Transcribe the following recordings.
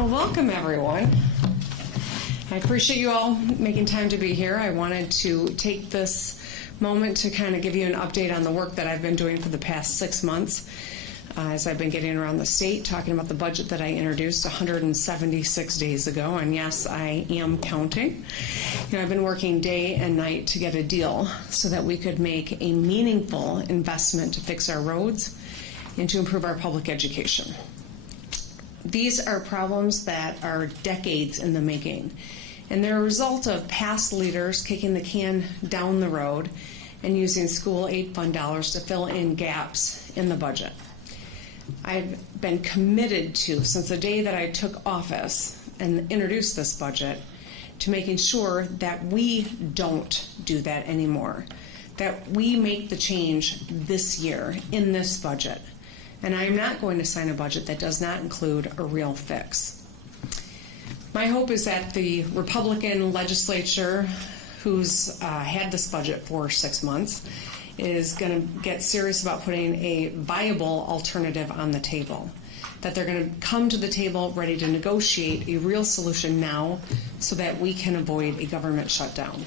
Well, welcome everyone. I appreciate you all making time to be here. I wanted to take this moment to kind of give you an update on the work that I've been doing for the past 6 months as I've been getting around the state talking about the budget that I introduced 176 days ago. And yes, I am counting. I've been working day and night to get a deal so that we could make a meaningful investment to fix our roads and to improve our public education. These are problems that are decades in the making, and they're a result of past leaders kicking the can down the road and using school aid fund dollars to fill in gaps in the budget. I've been committed to, since the day that I took office and introduced this budget, to making sure that we don't do that anymore, that we make the change this year in this budget. And I am not going to sign a budget that does not include a real fix. My hope is that the Republican legislature, who's had this budget for 6 months, is going to get serious about putting a viable alternative on the table. That they're going to come to the table ready to negotiate a real solution now so that we can avoid a government shutdown.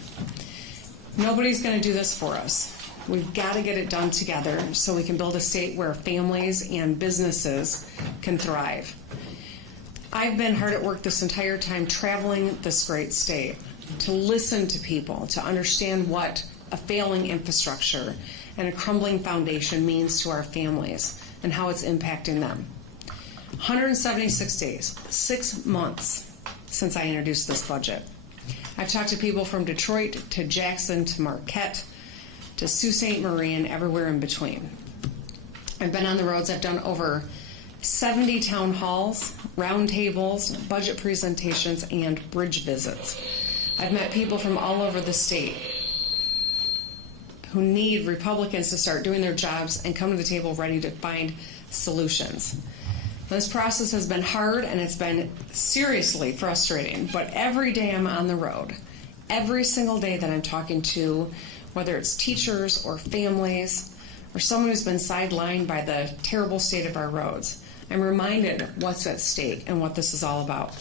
Nobody's going to do this for us. We've got to get it done together so we can build a state where families and businesses can thrive. I've been hard at work this entire time traveling this great state to listen to people, to understand what a failing infrastructure and a crumbling foundation means to our families and how it's impacting them. 176 days, 6 months since I introduced this budget. I've talked to people from Detroit to Jackson to Marquette to Sault Ste. Marie and everywhere in between. I've been on the roads. I've done over 70 town halls, roundtables, budget presentations, and bridge visits. I've met people from all over the state who need Republicans to start doing their jobs and come to the table ready to find solutions. This process has been hard and it's been seriously frustrating, but every day I'm on the road, every single day that I'm talking to, whether it's teachers or families or someone who's been sidelined by the terrible state of our roads, I'm reminded what's at stake and what this is all about.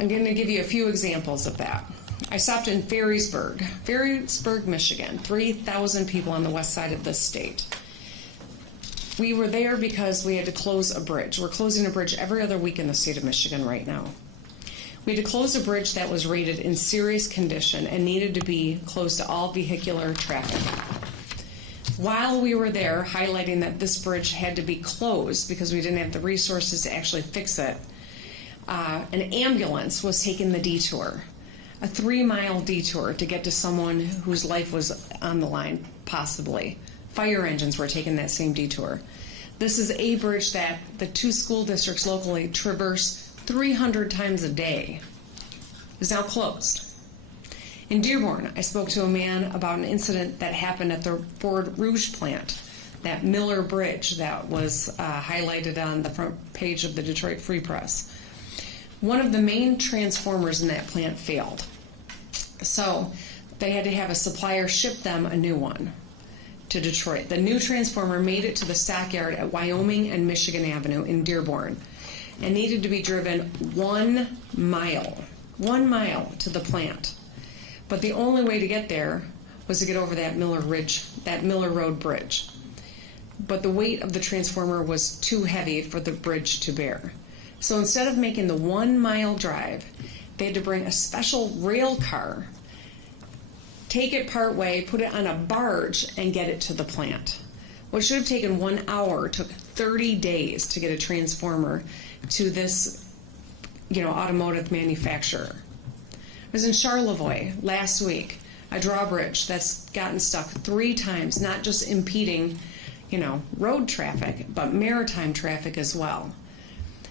I'm going to give you a few examples of that. I stopped in Ferrysburg, Michigan, 3,000 people on the west side of this state. We were there because we had to close a bridge. We're closing a bridge every other week in the state of Michigan right now. We had to close a bridge that was rated in serious condition and needed to be closed to all vehicular traffic. While we were there highlighting that this bridge had to be closed because we didn't have the resources to actually fix it, an ambulance was taking the detour, a 3-mile detour to get to someone whose life was on the line, possibly. Fire engines were taking that same detour. This is a bridge that the 2 school districts locally traverse 300 times a day. Is now closed. In Dearborn, I spoke to a man about an incident that happened at the Ford Rouge plant, that Miller Bridge that was highlighted on the front page of the Detroit Free Press. One of the main transformers in that plant failed. So they had to have a supplier ship them a new one to Detroit. The new transformer made it to the stockyard at Wyoming and Michigan Avenue in Dearborn and needed to be driven 1 mile to the plant. But the only way to get there was to get over that Miller Road bridge. But the weight of the transformer was too heavy for the bridge to bear. So instead of making the 1 mile drive, they had to bring a special rail car, take it part way, put it on a barge, and get it to the plant. What should have taken 1 hour took 30 days to get a transformer to this, automotive manufacturer. I was in Charlevoix last week, a drawbridge that's gotten stuck 3 times, not just impeding, road traffic, but maritime traffic as well.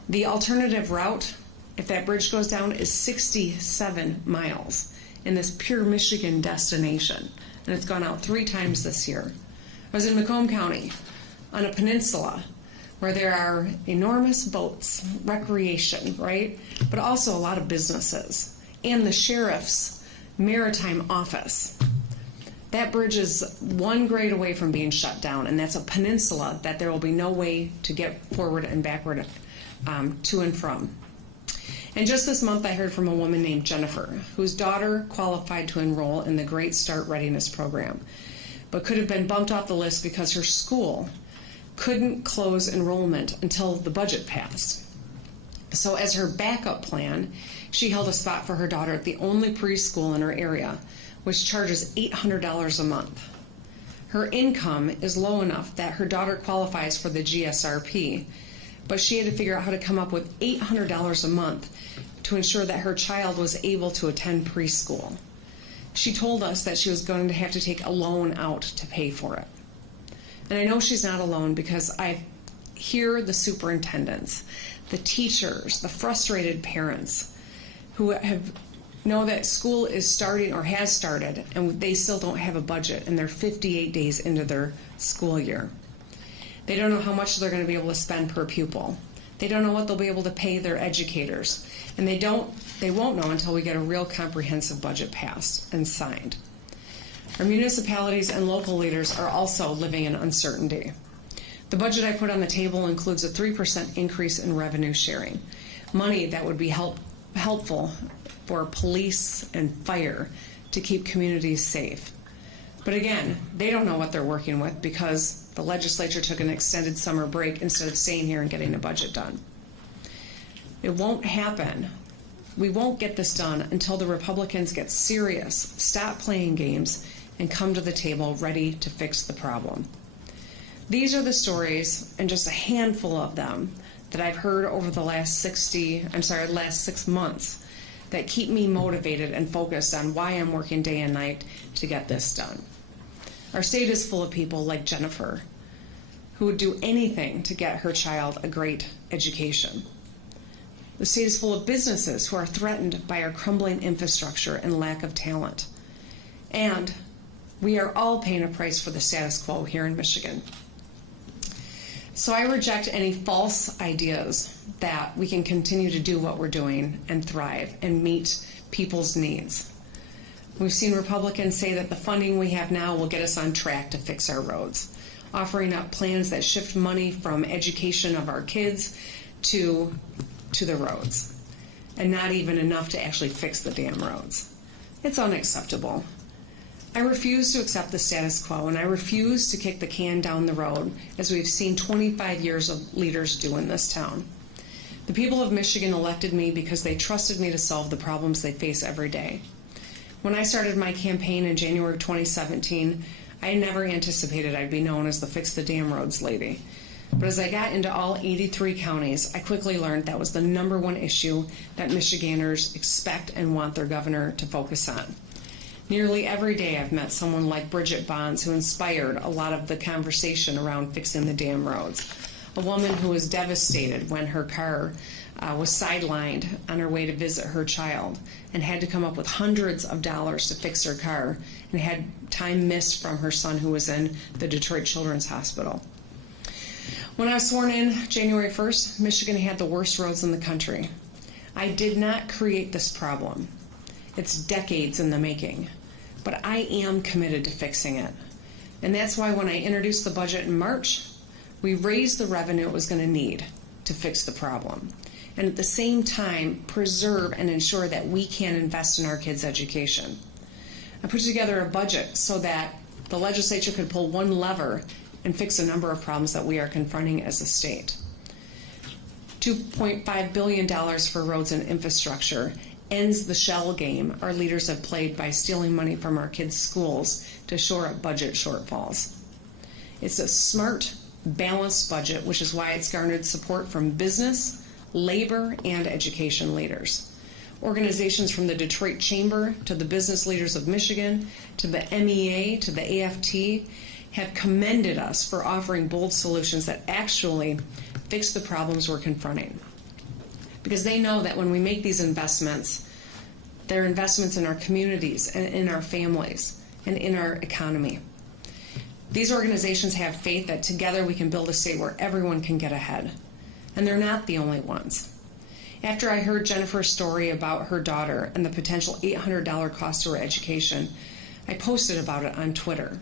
The alternative route, if that bridge goes down, is 67 miles in this pure Michigan destination, and it's gone out 3 times this year. I was in Macomb County on a peninsula where there are enormous boats, recreation, right? But also a lot of businesses and the sheriff's maritime office. That bridge is 1 grade away from being shut down, and that's a peninsula that there will be no way to get forward and backward to and from. And just this month, I heard from a woman named Jennifer, whose daughter qualified to enroll in the Great Start Readiness Program, but could have been bumped off the list because her school couldn't close enrollment until the budget passed. So as her backup plan, she held a spot for her daughter at the only preschool in her area, which charges $800 a month. Her income is low enough that her daughter qualifies for the GSRP, but she had to figure out how to come up with $800 a month to ensure that her child was able to attend preschool. She told us that she was going to have to take a loan out to pay for it. And I know she's not alone because I hear the superintendents, the teachers, the frustrated parents who know that school is starting or has started and they still don't have a budget and they're 58 days into their school year. They don't know how much they're going to be able to spend per pupil. They don't know what they'll be able to pay their educators. And they won't know until we get a real comprehensive budget passed and signed. Our municipalities and local leaders are also living in uncertainty. The budget I put on the table includes a 3% increase in revenue sharing, money that would be helpful for police and fire to keep communities safe. But again, they don't know what they're working with because the legislature took an extended summer break instead of staying here and getting a budget done. It won't happen. We won't get this done until the Republicans get serious, stop playing games, and come to the table ready to fix the problem. These are the stories, and just a handful of them, that I've heard over the last 6 months that keep me motivated and focused on why I'm working day and night to get this done. Our state is full of people like Jennifer, who would do anything to get her child a great education. The state is full of businesses who are threatened by our crumbling infrastructure and lack of talent. And we are all paying a price for the status quo here in Michigan. So I reject any false ideas that we can continue to do what we're doing and thrive and meet people's needs. We've seen Republicans say that the funding we have now will get us on track to fix our roads, offering up plans that shift money from education of our kids to the roads, and not even enough to actually fix the damn roads. It's unacceptable. I refuse to accept the status quo, and I refuse to kick the can down the road, as we've seen 25 years of leaders do in this town. The people of Michigan elected me because they trusted me to solve the problems they face every day. When I started my campaign in January 2017, I never anticipated I'd be known as the Fix the Damn Roads lady. But as I got into all 83 counties, I quickly learned that was the number one issue that Michiganders expect and want their governor to focus on. Nearly every day I've met someone like Bridget Bonds who inspired a lot of the conversation around fixing the damn roads. A woman who was devastated when her car was sidelined on her way to visit her child and had to come up with hundreds of dollars to fix her car and had time missed from her son who was in the Detroit Children's Hospital. When I was sworn in January 1st, Michigan had the worst roads in the country. I did not create this problem. It's decades in the making, but I am committed to fixing it. And that's why when I introduced the budget in March, we raised the revenue it was going to need to fix the problem. And at the same time, preserve and ensure that we can invest in our kids' education. I put together a budget so that the legislature could pull one lever and fix a number of problems that we are confronting as a state. $2.5 billion for roads and infrastructure ends the shell game our leaders have played by stealing money from our kids' schools to shore up budget shortfalls. It's a smart, balanced budget, which is why it's garnered support from business, labor, and education leaders. Organizations from the Detroit Chamber to the business leaders of Michigan to the MEA to the AFT have commended us for offering bold solutions that actually fix the problems we're confronting. Because they know that when we make these investments, they're investments in our communities and in our families and in our economy. These organizations have faith that together we can build a state where everyone can get ahead. And they're not the only ones. After I heard Jennifer's story about her daughter and the potential $800 cost to her education, I posted about it on Twitter.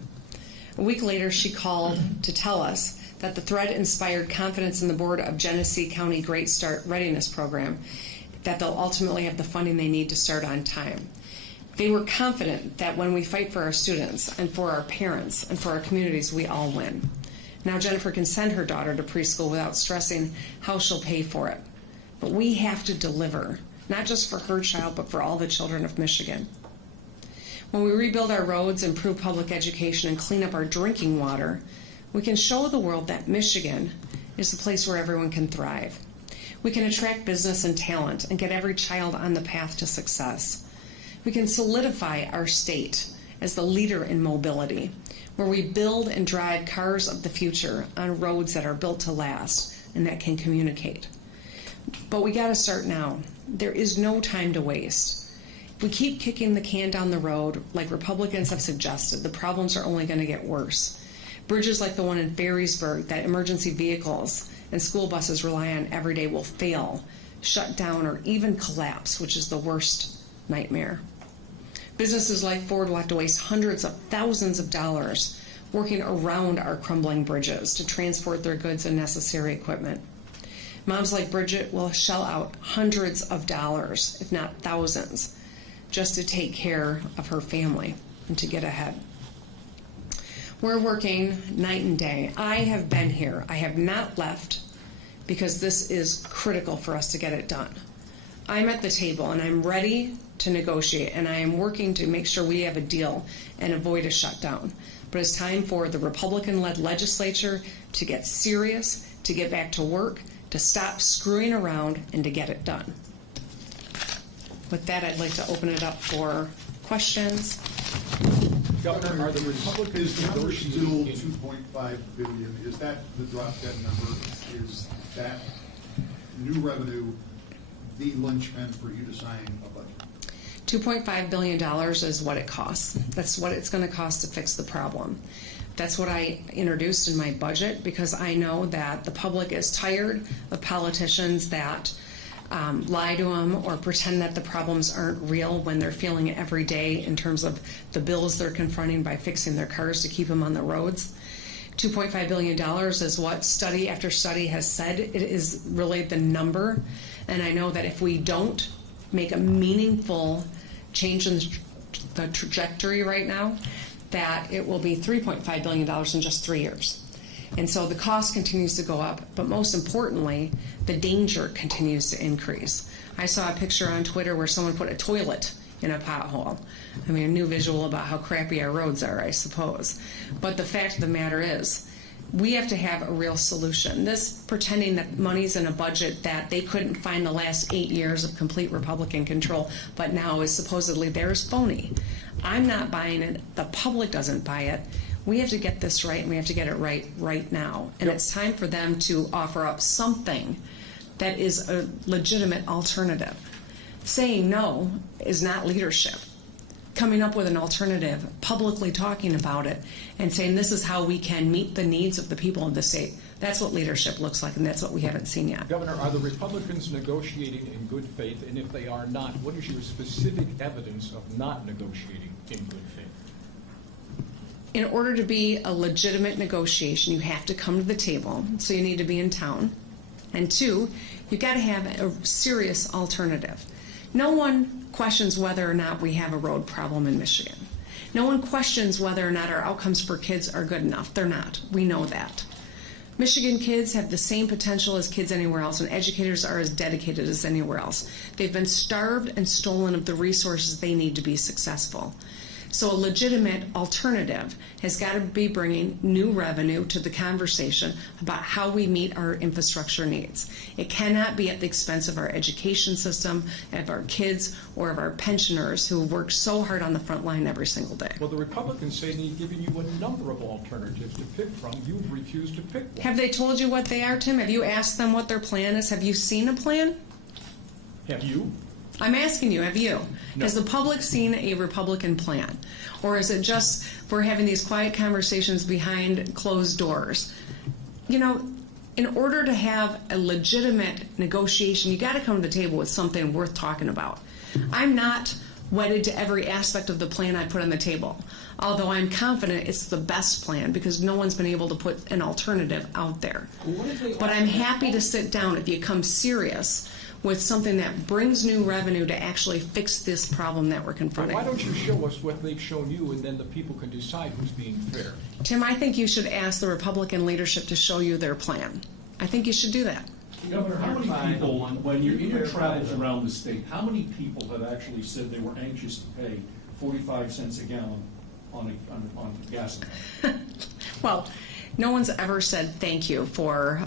A week later, she called to tell us that the thread inspired confidence in the board of Genesee County Great Start Readiness Program that they'll ultimately have the funding they need to start on time. They were confident that when we fight for our students and for our parents and for our communities, we all win. Now Jennifer can send her daughter to preschool without stressing how she'll pay for it. But we have to deliver, not just for her child, but for all the children of Michigan. When we rebuild our roads, improve public education, and clean up our drinking water, we can show the world that Michigan is the place where everyone can thrive. We can attract business and talent and get every child on the path to success. We can solidify our state as the leader in mobility, where we build and drive cars of the future on roads that are built to last and that can communicate. But we got to start now. There is no time to waste. If we keep kicking the can down the road, like Republicans have suggested, the problems are only going to get worse. Bridges like the one in Ferrysburg that emergency vehicles and school buses rely on every day will fail, shut down, or even collapse, which is the worst nightmare. Businesses like Ford will have to waste hundreds of thousands of dollars working around our crumbling bridges to transport their goods and necessary equipment. Moms like Bridget will shell out hundreds of dollars, if not thousands, just to take care of her family and to get ahead. We're working night and day. I have been here. I have not left because this is critical for us to get it done. I'm at the table and I'm ready to negotiate, and I am working to make sure we have a deal and avoid a shutdown. But it's time for the Republican-led legislature to get serious, to get back to work, to stop screwing around, and to get it done. With that, I'd like to open it up for questions. Governor, are the Republicans Is the number still negotiating? 2.5 billion? Is that the drop dead number? Is that new revenue the linchpin for you to sign a budget? $2.5 billion is what it costs. That's what it's going to cost to fix the problem. That's what I introduced in my budget because I know that the public is tired of politicians that lie to them or pretend that the problems aren't real when they're feeling it every day in terms of the bills they're confronting by fixing their cars to keep them on the roads. $2.5 billion is what study after study has said. It is really the number. And I know that if we don't make a meaningful change in the trajectory right now, that it will be $3.5 billion in just 3 years. And so the cost continues to go up, but most importantly, the danger continues to increase. I saw a picture on Twitter where someone put a toilet in a pothole. I mean, a new visual about how crappy our roads are, I suppose. But the fact of the matter is, we have to have a real solution. This pretending that money's in a budget that they couldn't find the last 8 years of complete Republican control, but now is supposedly theirs, phony. I'm not buying it. The public doesn't buy it. We have to get this right, and we have to get it right now. And it's time for them to offer up something that is a legitimate alternative. Saying no is not leadership. Coming up with an alternative, publicly talking about it, and saying this is how we can meet the needs of the people of the state. That's what leadership looks like, and that's what we haven't seen yet. Governor, are the Republicans negotiating in good faith? And if they are not, what is your specific evidence of not negotiating in good faith? In order to be a legitimate negotiation, you have to come to the table, so you need to be in town. And two, you've got to have a serious alternative. No one questions whether or not we have a road problem in Michigan. No one questions whether or not our outcomes for kids are good enough. They're not. We know that. Michigan kids have the same potential as kids anywhere else, and educators are as dedicated as anywhere else. They've been starved and stolen of the resources they need to be successful. So a legitimate alternative has got to be bringing new revenue to the conversation about how we meet our infrastructure needs. It cannot be at the expense of our education system, of our kids, or of our pensioners who work so hard on the front line every single day. Well, the Republicans say they've given you a number of alternatives to pick from. You've refused to pick one. Have they told you what they are, Tim? Have you asked them what their plan is? Have you seen a plan? Have you? I'm asking you, have you? No. Has the public seen a Republican plan? Or is it just we're having these quiet conversations behind closed doors? You know, in order to have a legitimate negotiation, you got to come to the table with something worth talking about. I'm not wedded to every aspect of the plan I put on the table, although I'm confident it's the best plan because no one's been able to put an alternative out there. But I'm happy to sit down if you come serious with something that brings new revenue to actually fix this problem that we're But confronting. why don't you show us what they've shown you, and then the people can decide who's being fair? Tim, I think you should ask the Republican leadership to show you their plan. I think you should do that. Governor, how many people, when you're in your travels around the state, how many people have actually said they were anxious to pay 45 cents a gallon on gasoline? Well, no one's ever said thank you for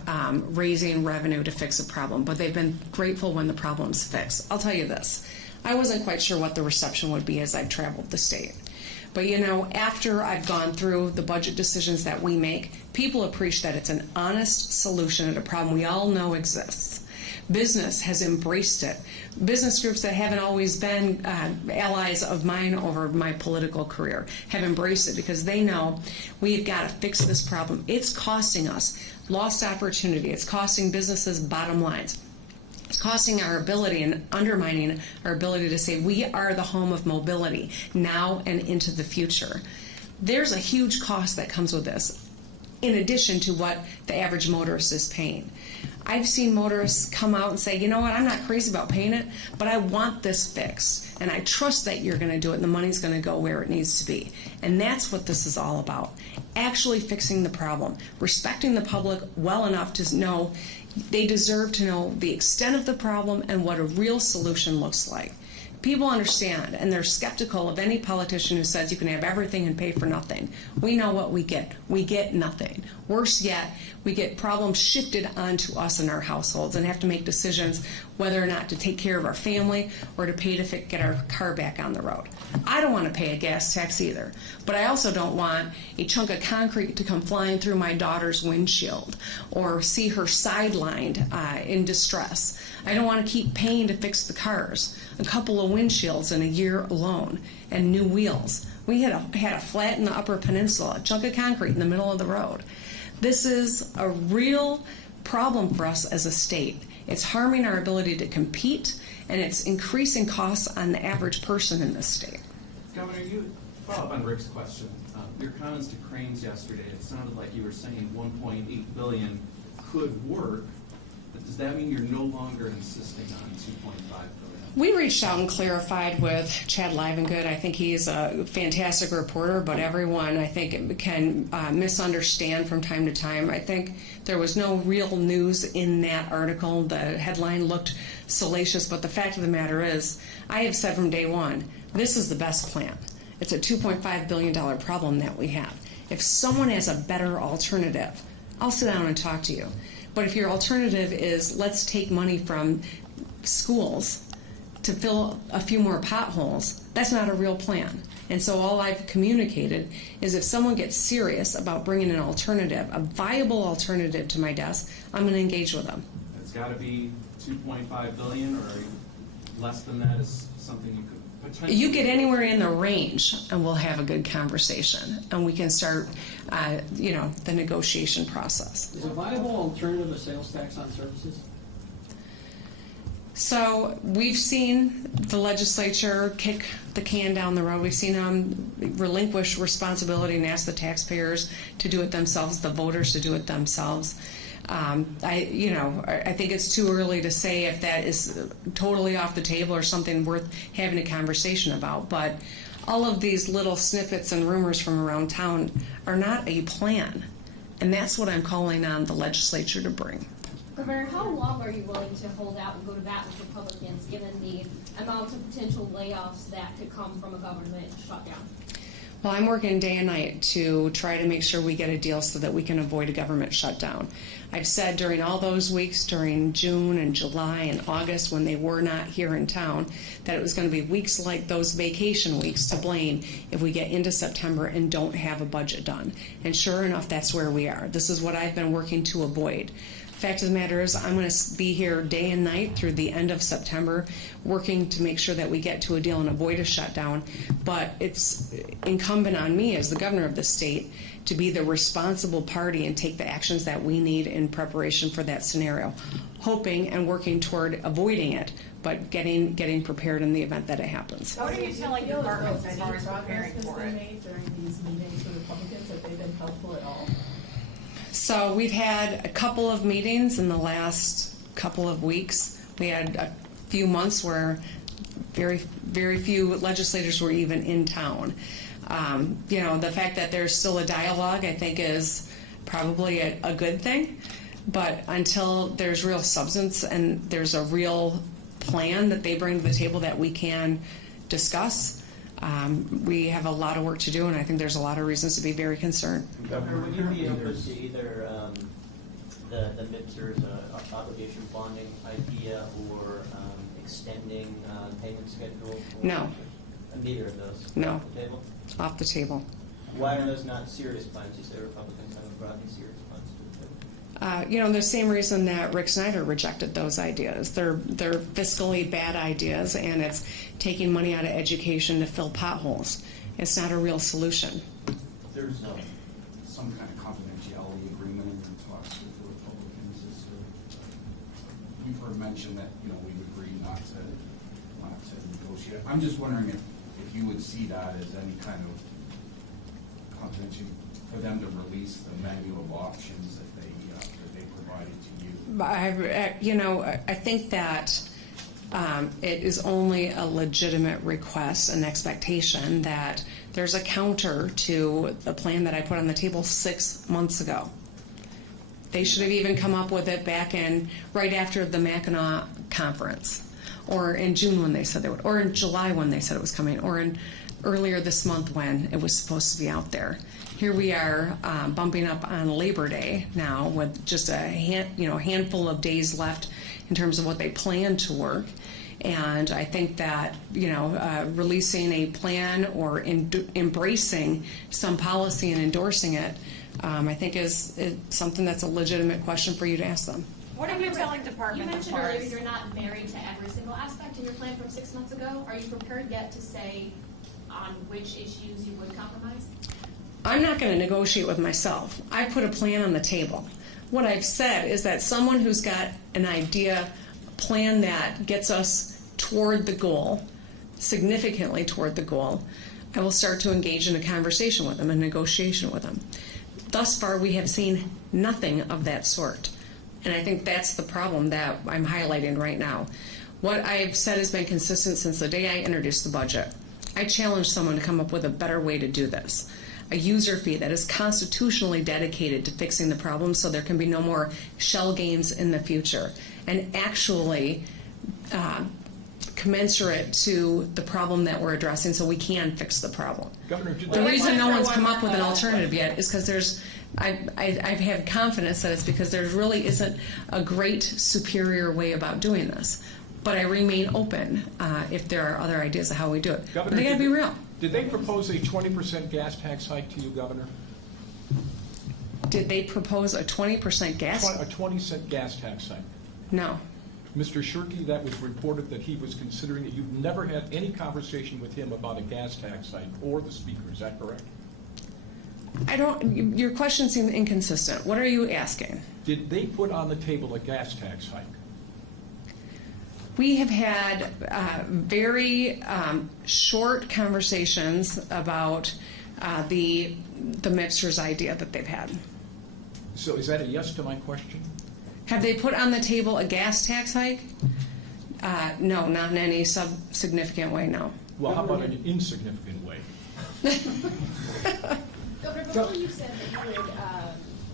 raising revenue to fix a problem, but they've been grateful when the problem's fixed. I'll tell you this. I wasn't quite sure what the reception would be as I've traveled the state. But you know, after I've gone through the budget decisions that we make, people appreciate that it's an honest solution to a problem we all know exists. Business has embraced it. Business groups that haven't always been allies of mine over my political career have embraced it because they know we've got to fix this problem. It's costing us lost opportunity. It's costing businesses bottom lines. It's costing our ability and undermining our ability to say we are the home of mobility now and into the future. There's a huge cost that comes with this, in addition to what the average motorist is paying. I've seen motorists come out and say, you know what, I'm not crazy about paying it, but I want this fixed. And I trust that you're going to do it and the money's going to go where it needs to be. And that's what this is all about. Actually fixing the problem, respecting the public well enough to know they deserve to know the extent of the problem and what a real solution looks like. People understand, and they're skeptical of any politician who says you can have everything and pay for nothing. We know what we get. We get nothing. Worse yet, we get problems shifted onto us in our households and have to make decisions whether or not to take care of our family or to pay to get our car back on the road. I don't want to pay a gas tax either, but I also don't want a chunk of concrete to come flying through my daughter's windshield or see her sidelined in distress. I don't want to keep paying to fix the cars. A couple of windshields in a year alone and new wheels. We had a flat in the Upper Peninsula, a chunk of concrete in the middle of the road. This is a real problem for us as a state. It's harming our ability to compete, and it's increasing costs on the average person in this state. Governor, you follow up on Rick's question. Your comments to Cranes yesterday, it sounded like you were saying $1.8 billion could work, but does that mean you're no longer insisting on $2.5 billion? We reached out and clarified with Chad Livengood. I think he's a fantastic reporter, but everyone, I think, can misunderstand from time to time. I think there was no real news in that article. The headline looked salacious, but the fact of the matter is, I have said from day one, this is the best plan. It's a $2.5 billion problem that we have. If someone has a better alternative, I'll sit down and talk to you. But if your alternative is let's take money from schools to fill a few more potholes, that's not a real plan. And so all I've communicated is if someone gets serious about bringing an alternative, a viable alternative to my desk, I'm going to engage with them. It's got to be $2.5 billion, or less than that is something you could potentially... You get anywhere in the range, and we'll have a good conversation, and we can start, the negotiation process. Is a viable alternative a sales tax on services? So we've seen the legislature kick the can down the road. We've seen them relinquish responsibility and ask the taxpayers to do it themselves, the voters to do it themselves. I think it's too early to say if that is totally off the table or something worth having a conversation about. But all of these little snippets and rumors from around town are not a plan. And that's what I'm calling on the legislature to bring. Governor, how long are you willing to hold out and go to bat with Republicans given the amount of potential layoffs that could come from a government shutdown? Well, I'm working day and night to try to make sure we get a deal so that we can avoid a government shutdown. I've said during all those weeks, during June and July and August when they were not here in town, that it was going to be weeks like those vacation weeks to blame if we get into September and don't have a budget done. And sure enough, that's where we are. This is what I've been working to avoid. Fact of the matter is, I'm going to be here day and night through the end of September working to make sure that we get to a deal and avoid a shutdown. But it's incumbent on me as the governor of the state to be the responsible party and take the actions that we need in preparation for that scenario, hoping and working toward avoiding it, but getting prepared in the event that it happens. What are you telling departments as far as preparing for it? Made during these meetings with Republicans, have they been helpful at all? So we've had a couple of meetings in the last couple of weeks We had a few months where very few legislators were even in town. The fact that there's still a dialogue, I think, is probably a good thing. But until there's real substance and there's a real plan that they bring to the table that we can discuss, we have a lot of work to do, and I think there's a lot of reasons to be very concerned. Governor, would you be open to either the MIPSR's obligation bonding idea or extending payment schedule? No. Neither of those? No. Off the table? Off the table. Why are those not serious plans? You say Republicans haven't brought any serious plans to the table. The same reason that Rick Snyder rejected those ideas. They're fiscally bad ideas, and it's taking money out of education to fill potholes. It's not a real solution. There's some kind of confidentiality agreement in the talks with the Republicans. We've heard mention that, we've agreed not to negotiate. I'm just wondering if you would see that as any kind of confidential for them to release the menu of options that they provided to you. I think that it is only a legitimate request and expectation that there's a counter to the plan that I put on the table 6 months ago. They should have even come up with it back right after the Mackinac conference, or in June when they said they would, or in July when they said it was coming, or earlier this month when it was supposed to be out there. Here we are bumping up on Labor Day now with just a handful of days left in terms of what they plan to work. And I think that, releasing a plan or embracing some policy and endorsing it, I think is something that's a legitimate question for you to ask them. What are you telling You departments as mentioned far earlier as? you're not married to every single aspect in your plan from 6 months ago. Are you prepared yet to say on which issues you would compromise? I'm not going to negotiate with myself. I put a plan on the table. What I've said is that someone who's got an idea, a plan that gets us toward the goal, significantly toward the goal, I will start to engage in a conversation with them, a negotiation with them. Thus far, we have seen nothing of that sort. And I think that's the problem that I'm highlighting right now. What I've said has been consistent since the day I introduced the budget. I challenge someone to come up with a better way to do this. A user fee that is constitutionally dedicated to fixing the problem so there can be no more shell games in the future, and actually commensurate to the problem that we're addressing so we can fix the problem. Governor, The reason no one's come up with an alternative yet is because I've had confidence that it's because there really isn't a great superior way about doing this. But I remain open if there are other ideas of how we do it. Governor, but they got to be real. Did they propose a 20% gas tax hike to you, Governor? Did they propose a 20% gas? A 20-cent gas tax hike. No. Mr. Shirkey, that was reported that he was considering it. You've never had any conversation with him about a gas tax hike or the speaker. Is that correct? Your question seems inconsistent. What are you asking? Did they put on the table a gas tax hike? We have had very short conversations about the MIPSR's idea that they've had. So is that a yes to my question? Have they put on the table a gas tax hike? No, not in any significant way, no. Well, how about an insignificant way? Governor, before you said that you would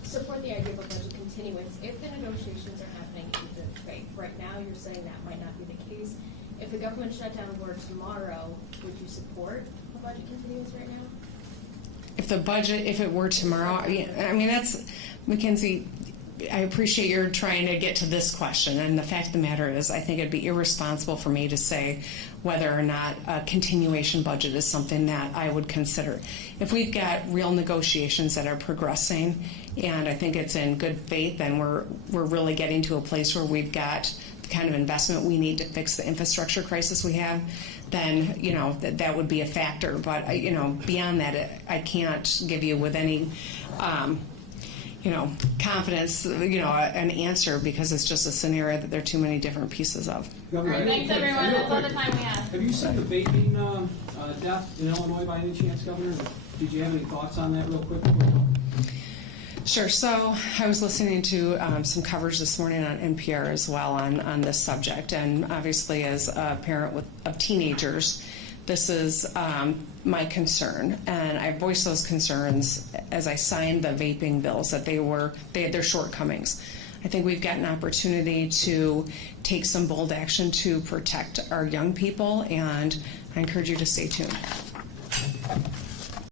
support the idea of a budget continuance if the negotiations are happening in good faith. Right now, you're saying that might not be the case. If the government shutdown were tomorrow, would you support a budget continuance right now? If it were tomorrow, I mean that's, Mackenzie, I appreciate you're trying to get to this question, and the fact of the matter is I think it'd be irresponsible for me to say whether or not a continuation budget is something that I would consider. If we've got real negotiations that are progressing, and I think it's in good faith, and we're really getting to a place where we've got the kind of investment we need to fix the infrastructure crisis we have, then that would be a factor. But beyond that, I can't give you with any confidence, an answer, because it's just a scenario that there are too many different pieces of. Governor, Thanks, everyone. That's all the time we have. Have you seen the vaping death in Illinois by any chance, Governor? Did you have any thoughts on that real quick? Sure. So I was listening to some coverage this morning on NPR as well on this subject, and obviously as a parent of teenagers, this is my concern, and I voiced those concerns as I signed the vaping bills, that they had their shortcomings. I think we've got an opportunity to take some bold action to protect our young people, and I encourage you to stay tuned.